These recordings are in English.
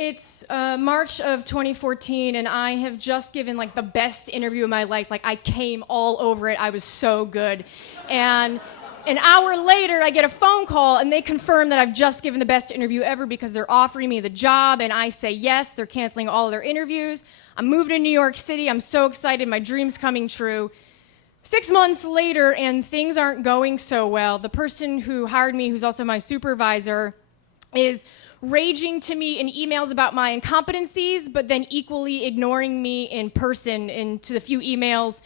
It's March of 2014, and I have just given like the best interview of my life. Like I came all over it. I was so good. And an hour later, I get a phone call, and they confirm that I've just given the best interview ever because they're offering me the job, and I say yes. They're canceling all of their interviews. I'm moving to New York City. I'm so excited. My dream's coming true. 6 months later, and things aren't going so well. The person who hired me, who's also my supervisor, is raging to me in emails about my incompetencies, but then equally ignoring me in person into the few emails,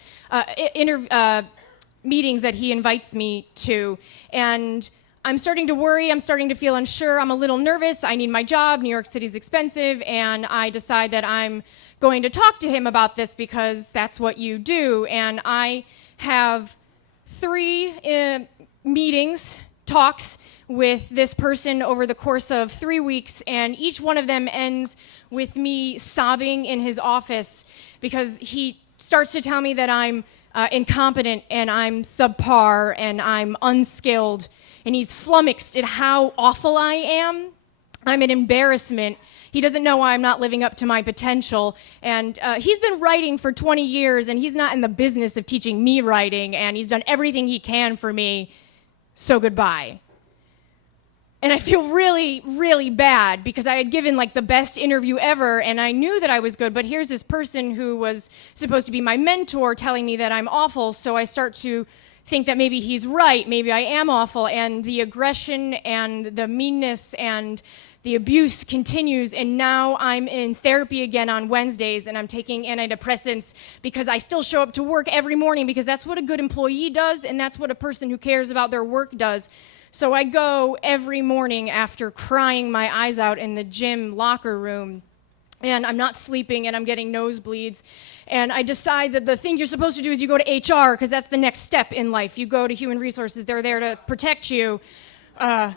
meetings that he invites me to. And I'm starting to worry, I'm starting to feel unsure, I'm a little nervous, I need my job, New York City's expensive, and I decide that I'm going to talk to him about this because that's what you do. And I have 3 meetings, talks, with this person over the course of 3 weeks, and each one of them ends with me sobbing in his office because he starts to tell me that I'm incompetent and I'm subpar and I'm unskilled, and he's flummoxed at how awful I am. I'm an embarrassment. He doesn't know why I'm not living up to my potential, and he's been writing for 20 years, and he's not in the business of teaching me writing, and he's done everything he can for me, so goodbye. And I feel really, really bad because I had given like the best interview ever and I knew that I was good, but here's this person who was supposed to be my mentor telling me that I'm awful, so I start to think that maybe he's right, maybe I am awful, and the aggression and the meanness and the abuse continues, and now I'm in therapy again on Wednesdays, and I'm taking antidepressants because I still show up to work every morning because that's what a good employee does, and that's what a person who cares about their work does. So I go every morning after crying my eyes out in the gym locker room, and I'm not sleeping, and I'm getting nosebleeds, and I decide that the thing you're supposed to do is you go to HR, because that's the next step in life. You go to human resources. They're there to protect you. I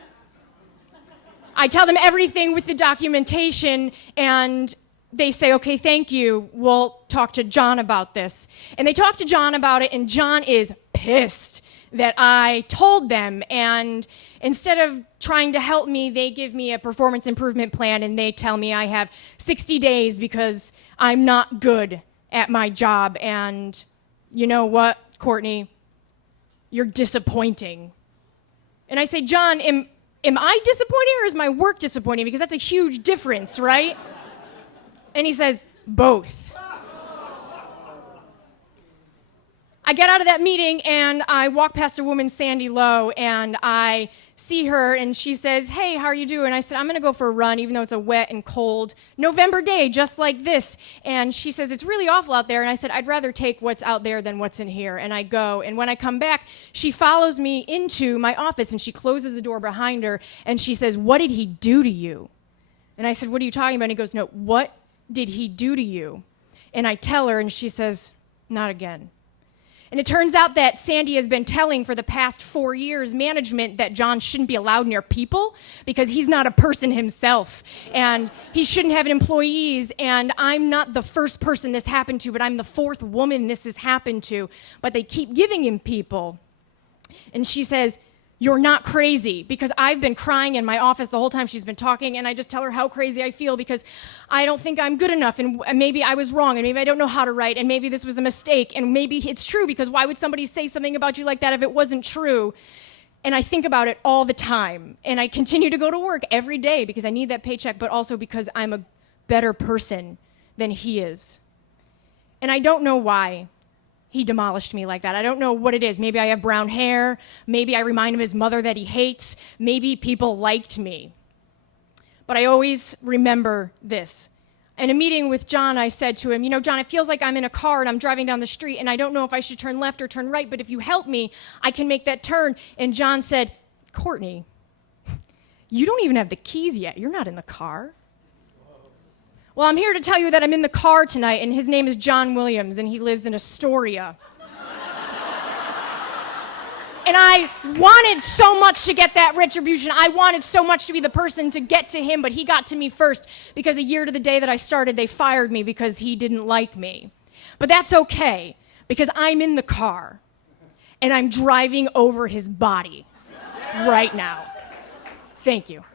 tell them everything with the documentation, and they say, okay, thank you. We'll talk to John about this. And they talk to John about it, and John is pissed that I told them, and instead of trying to help me, they give me a performance improvement plan, and they tell me I have 60 days because I'm not good at my job. And you know what, Courtney? You're disappointing. And I say, John, am I disappointing or is my work disappointing? Because that's a huge difference, right? And he says, both. I get out of that meeting and I walk past a woman, Sandy Lowe, and I see her and she says, hey, how are you doing? I said, I'm gonna go for a run even though it's a wet and cold November day just like this. And she says, it's really awful out there. And I said, I'd rather take what's out there than what's in here. And I go, and when I come back, she follows me into my office and she closes the door behind her and she says, what did he do to you? And I said, what are you talking about? And he goes, no, what did he do to you? And I tell her and she says, not again. And it turns out that Sandy has been telling for the past 4 years management that John shouldn't be allowed near people because he's not a person himself and he shouldn't have employees, and I'm not the first person this happened to, but I'm the 4th woman this has happened to, but they keep giving him people. And she says, you're not crazy, because I've been crying in my office the whole time she's been talking, and I just tell her how crazy I feel because I don't think I'm good enough, and maybe I was wrong, and maybe I don't know how to write, and maybe this was a mistake, and maybe it's true, because why would somebody say something about you like that if it wasn't true? And I think about it all the time, and I continue to go to work every day because I need that paycheck, but also because I'm a better person than he is. And I don't know why he demolished me like that. I don't know what it is. Maybe I have brown hair. Maybe I remind him of his mother that he hates. Maybe people liked me. But I always remember this. In a meeting with John, I said to him, you know, John, it feels like I'm in a car and I'm driving down the street and I don't know if I should turn left or turn right, but if you help me, I can make that turn. And John said, Courtney, you don't even have the keys yet. You're not in the car. Well, I'm here to tell you that I'm in the car tonight, and his name is John Williams, and he lives in Astoria. And I wanted so much to get that retribution. I wanted so much to be the person to get to him, but he got to me first because a year to the day that I started, they fired me because he didn't like me. But that's okay, because I'm in the car, and I'm driving over his body right now. Thank you.